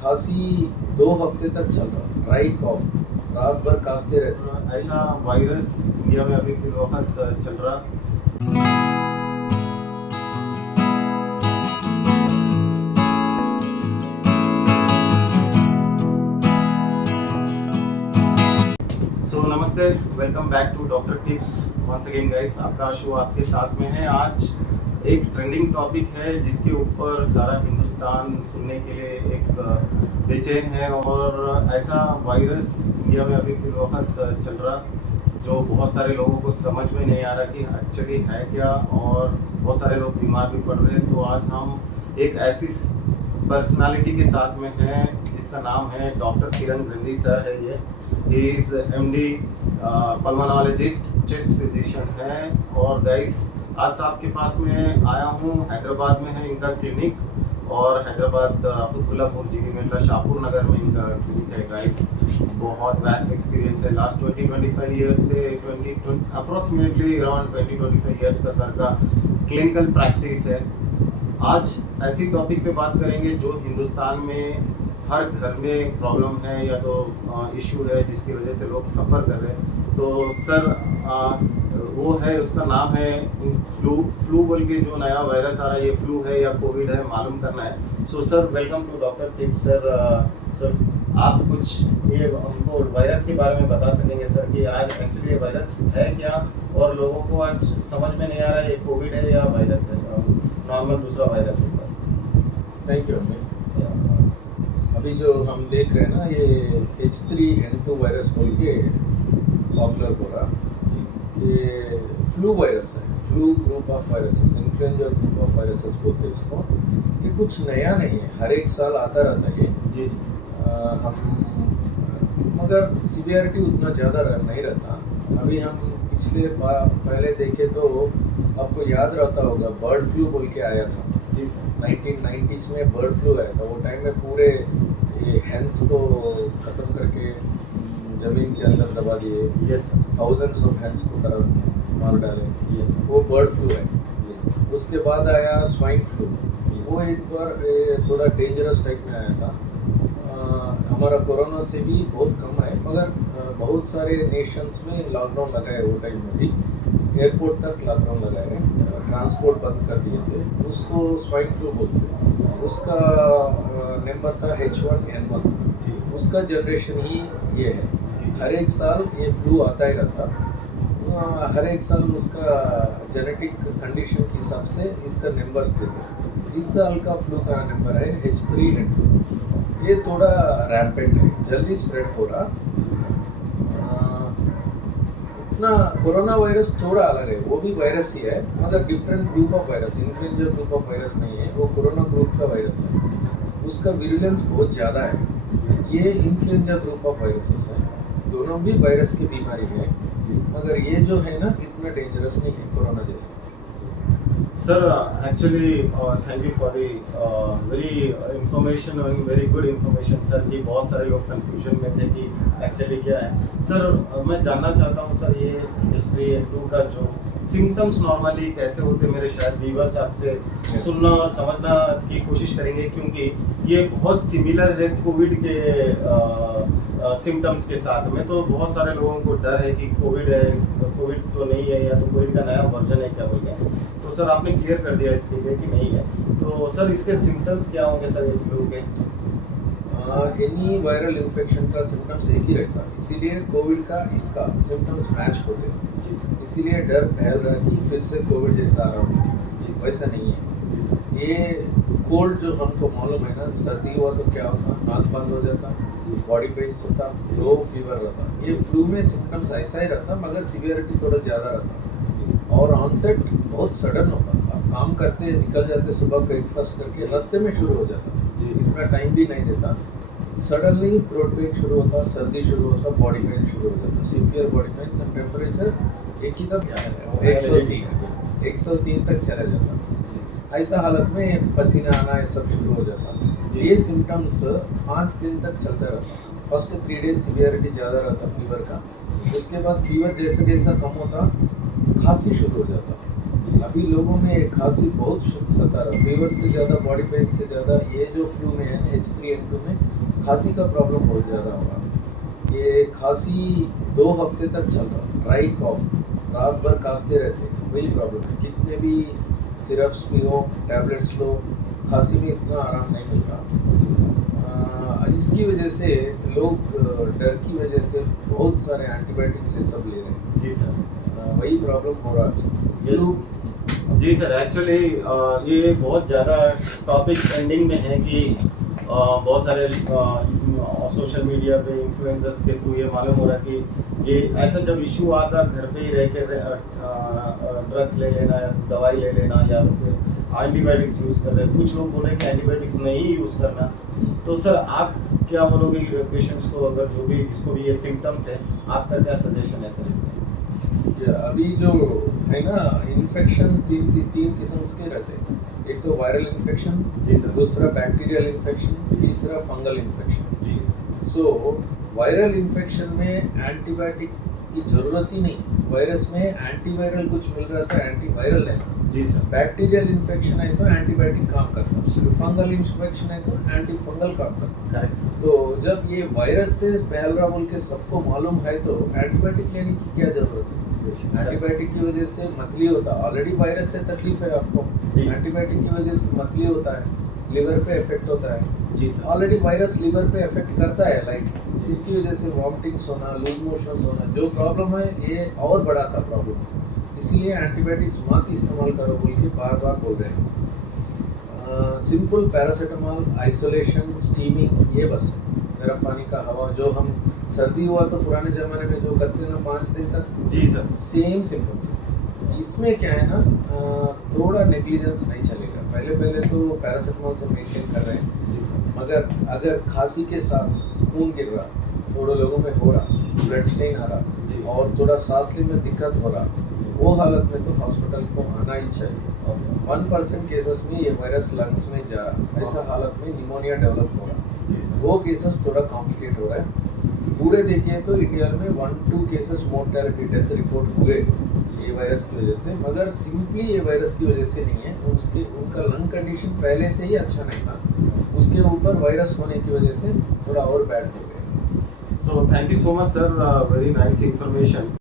खांसी 2 हफ्ते तक चल रहा, ड्राई कॉफ रात भर खांसते रहते। ऐसा वायरस इंडिया में अभी फिर वक्त चल रहा। सो नमस्ते, welcome back to doctor tips once again guys. आपका शो आपके साथ में है। आज एक ट्रेंडिंग टॉपिक है जिसके ऊपर सारा हिंदुस्तान सुनने के लिए एक बेचैन है, और ऐसा वायरस इंडिया में अभी फिर वक्त चल रहा जो बहुत सारे लोगों को समझ में नहीं आ रहा कि एक्चुअली है क्या, और बहुत सारे लोग बीमार भी पड़ रहे हैं। तो आज हम एक ऐसी पर्सनालिटी के साथ में हैं जिसका नाम है डॉक्टर किरण ग्रंथी सर है। ये he is MD pulmonologist, chest physician है। और गाइस आज आपके पास में आया हूँ, हैदराबाद में है इनका क्लिनिक, और हैदराबाद खुदकुल्लापुर जीवी मेला शाहपुर नगर में इनका क्लिनिक है। गाइस बहुत वास्ट एक्सपीरियंस है, लास्ट 20-25 ईयर्स से अप्रोक्सीमेटली अराउंड 20-25 ईयर्स का सर का क्लिनिकल प्रैक्टिस है। आज ऐसी टॉपिक पे बात करेंगे जो हिंदुस्तान में हर घर में प्रॉब्लम है या तो इशू है जिसकी वजह से लोग सफ़र कर रहे हैं। तो सर वो है, उसका नाम है फ्लू बोल के जो नया वायरस आ रहा है, ये फ्लू है या कोविड है मालूम करना है। So sir welcome to doctor tips. Sir आप कुछ ये हमको वायरस के बारे में बता सकेंगे सर कि आज एक्चुअली ये वायरस है क्या, और लोगों को आज समझ में नहीं आ रहा है ये कोविड है या वायरस है, नॉर्मल दूसरा वायरस है सर। Thank you Amit. अभी जो हम देख रहे हैं ना, ये H3N2 वायरस बोल के पॉपुलर हो रहा, ये फ्लू वायरस है। Flu group of viruses, influenza group of viruses बोलते हैं इसको। ये कुछ नया नहीं है, हर एक साल आता रहता है ये। जी जी मगर सीवियरिटी उतना ज़्यादा नहीं रहता। अभी हम पहले देखे तो आपको याद रहता होगा, बर्ड फ्लू बोल के आया था। जी सर, 1990s में बर्ड फ्लू आया था। वो टाइम में पूरे ये हैंड्स को ख़त्म करके ज़मीन के अंदर दबा दिए। Yes sir, thousands of hands को मार डाले। यस सर, वो बर्ड फ्लू है। उसके बाद आया स्वाइन फ्लू। वो एक बार थोड़ा डेंजरस टाइप में आया था। हमारा कोरोना से भी बहुत कम है, मगर बहुत सारे नेशंस में लॉकडाउन लगाए। वो टाइम में भी एयरपोर्ट तक लॉकडाउन लगाए, ट्रांसपोर्ट बंद कर दिए थे। उसको स्वाइन फ्लू बोलते हैं। उसका नंबर था H1N1। जी उसका जनरेशन ही ये है। जी, हर एक साल ये फ्लू आता ही रहता। हर एक साल उसका जेनेटिक कंडीशन के हिसाब से इसका नंबर्स देते। इस साल का फ्लू का नंबर है H3N2। ये थोड़ा रैम्पेंट है, जल्दी स्प्रेड हो रहा। इतना कोरोना वायरस थोड़ा अलग है, वो भी वायरस ही है, मगर different group of virus. Influenza group of virus नहीं है, वो कोरोना ग्रुप का वायरस है। उसका विरुलेंस बहुत ज़्यादा है। ये इन्फ्लुएंजा ग्रुप ऑफ वायरसेस है, दोनों भी वायरस की बीमारी है, मगर ये जो है ना इतना डेंजरस नहीं है कोरोना जैसे। Sir actually thank you for the very information और वेरी गुड इंफॉर्मेशन सर। कि बहुत सारे लोग कंफ्यूजन में थे कि एक्चुअली क्या है। सर मैं जानना चाहता हूँ सर, ये H3N2 का जो सिम्टम्स नॉर्मली कैसे होते हैं, मेरे शायद व्यूअर्स आपसे सुनना और समझना की कोशिश करेंगे, क्योंकि ये बहुत सिमिलर है कोविड के सिम्टम्स के साथ में। तो बहुत सारे लोगों को डर है कि कोविड है, कोविड तो नहीं है, या तो कोविड का नया वर्जन है क्या बोल के। तो सर आपने क्लियर कर दिया इसके लिए कि नहीं है। तो सर इसके सिम्टम्स क्या होंगे सर ये फ्लू के? एनी वायरल इन्फेक्शन का सिम्टम्स एक ही रहता है, इसीलिए कोविड का इसका सिम्टम्स मैच होते हैं। जी सर, इसीलिए डर फैल रहा है कि फिर से कोविड जैसा आ रहा हो। जी वैसा नहीं है। जी सर, ये कोल्ड जो हमको मालूम है ना, सर्दी हुआ तो क्या होता, नाक बंद हो जाता, बॉडी पेन्स होता, लो फीवर रहता। ये फ्लू में सिम्टम्स ऐसा ही रहता, मगर सीवियरिटी थोड़ा ज़्यादा रहता, और ऑनसेट बहुत सडन होता। आप काम करते निकल जाते, सुबह ब्रेकफास्ट करके रास्ते में शुरू हो जाता जी, इतना टाइम भी नहीं देता। सडनली थ्रोट पेन शुरू होता, सर्दी शुरू होता, बॉडी पेन शुरू हो जाता, severe body pain. And temperature एक ही दम 103 तक चला जाता। ऐसा हालत में पसीना आना ये सब शुरू हो जाता। ये सिम्टम्स 5 दिन तक चलता रहता। फर्स्ट 3 डेज सीवियरिटी ज़्यादा रहता फीवर का। उसके बाद फीवर जैसे जैसा कम होता, खांसी शुरू हो जाता। अभी लोगों में एक खांसी बहुत सता रहा, फीवर से ज़्यादा, बॉडी पेन से ज़्यादा, ये जो फ्लू में है ना H3N2 में खांसी का प्रॉब्लम बहुत ज़्यादा होगा। ये खांसी 2 हफ्ते तक चल रहा, ड्राई कॉफ, रात भर खांसते रहते, वही प्रॉब्लम है। कितने भी सिरप्स पियो, टैबलेट्स लो, खांसी में इतना आराम नहीं मिल रहा। इसकी वजह से लोग डर की वजह से बहुत सारे एंटीबायोटिक्स से सब ले रहे हैं। जी सर, वही प्रॉब्लम हो रहा है फ्लू। जी सर, एक्चुअली ये बहुत ज़्यादा टॉपिक ट्रेंडिंग में है कि बहुत सारे सोशल मीडिया पे इन्फ्लुएंसर्स के थ्रू ये मालूम हो रहा है कि ये ऐसा जब इशू आता घर पे ही रह के ड्रग्स ले लेना, दवाई ले लेना, या फिर एंटीबायोटिक्स यूज़ कर रहे हैं। कुछ लोग बोल रहे हैं कि एंटीबायोटिक्स नहीं यूज़ करना। तो सर आप क्या बोलोगे पेशेंट्स को, अगर जो भी जिसको भी ये सिम्टम्स है, आपका क्या सजेशन है सर इसमें? अभी जो है ना इन्फेक्शंस तीन किस्म के रहते हैं। एक तो वायरल इन्फेक्शन, जी सर। दूसरा बैक्टीरियल इन्फेक्शन, तीसरा फंगल इन्फेक्शन। जी। सो वायरल इन्फेक्शन में एंटीबायोटिक की ज़रूरत ही नहीं। वायरस में एंटीवायरल कुछ मिल रहा था, एंटीवायरल लेना। जी सर। बैक्टीरियल इन्फेक्शन है तो एंटीबायोटिक काम करता है, फंगल इन्फेक्शन है तो एंटी फंगल काम करता है। Correct sir. तो जब ये वायरस से फैल रहा बोल के सबको मालूम है तो एंटीबायोटिक लेने की क्या जरूरत है? एंटीबायोटिक की वजह से मतली होता है, ऑलरेडी वायरस से तकलीफ है आपको, जी। एंटीबायोटिक की वजह से मतली होता है, लिवर पे इफेक्ट होता है। जी सर। ऑलरेडी वायरस लिवर पे इफेक्ट करता है, लाइक इसकी वजह से वॉमिटिंग्स होना, लूज मोशंस होना, जो प्रॉब्लम है ये और बढ़ाता प्रॉब्लम। इसीलिए एंटीबायोटिक्स मत इस्तेमाल करो बोल के बार बार बोल रहे हैं। सिंपल पैरासीटामोल, आइसोलेशन, स्टीमिंग, ये बस है। गर्म पानी का हवा, जो हम सर्दी हुआ तो पुराने ज़माने में जो करते हैं ना 5 दिन तक, जी सर। सेम सिम्टम्स है। इसमें क्या है ना, थोड़ा नेग्लिजेंस नहीं चलेगा। पहले तो पैरासीटामोल से मेंटेन कर रहे हैं। जी सर। मगर अगर खांसी के साथ खून गिर रहा, थोड़े लोगों में हो रहा, ब्लड स्टेन आ जी। रहा और थोड़ा सांस लेने में दिक्कत हो रहा, वो हालत में तो हॉस्पिटल को आना ही चाहिए। 1% केसेस में ये वायरस लंग्स में जा रहा, ऐसा हालत में निमोनिया डेवलप हो रहा, जी सर। वो केसेस थोड़ा कॉम्प्लिकेट हो रहा है। पूरे देखें तो इंडिया में 1-2 केसेस मोर्टेलिटी डेथ रिपोर्ट हुए ये वायरस की वजह से, मगर सिंपली ये वायरस की वजह से नहीं है। उनका लंग कंडीशन पहले से ही अच्छा नहीं था, उसके ऊपर वायरस होने की वजह से थोड़ा और बैड हो गया। So thank you so much sir, very nice information.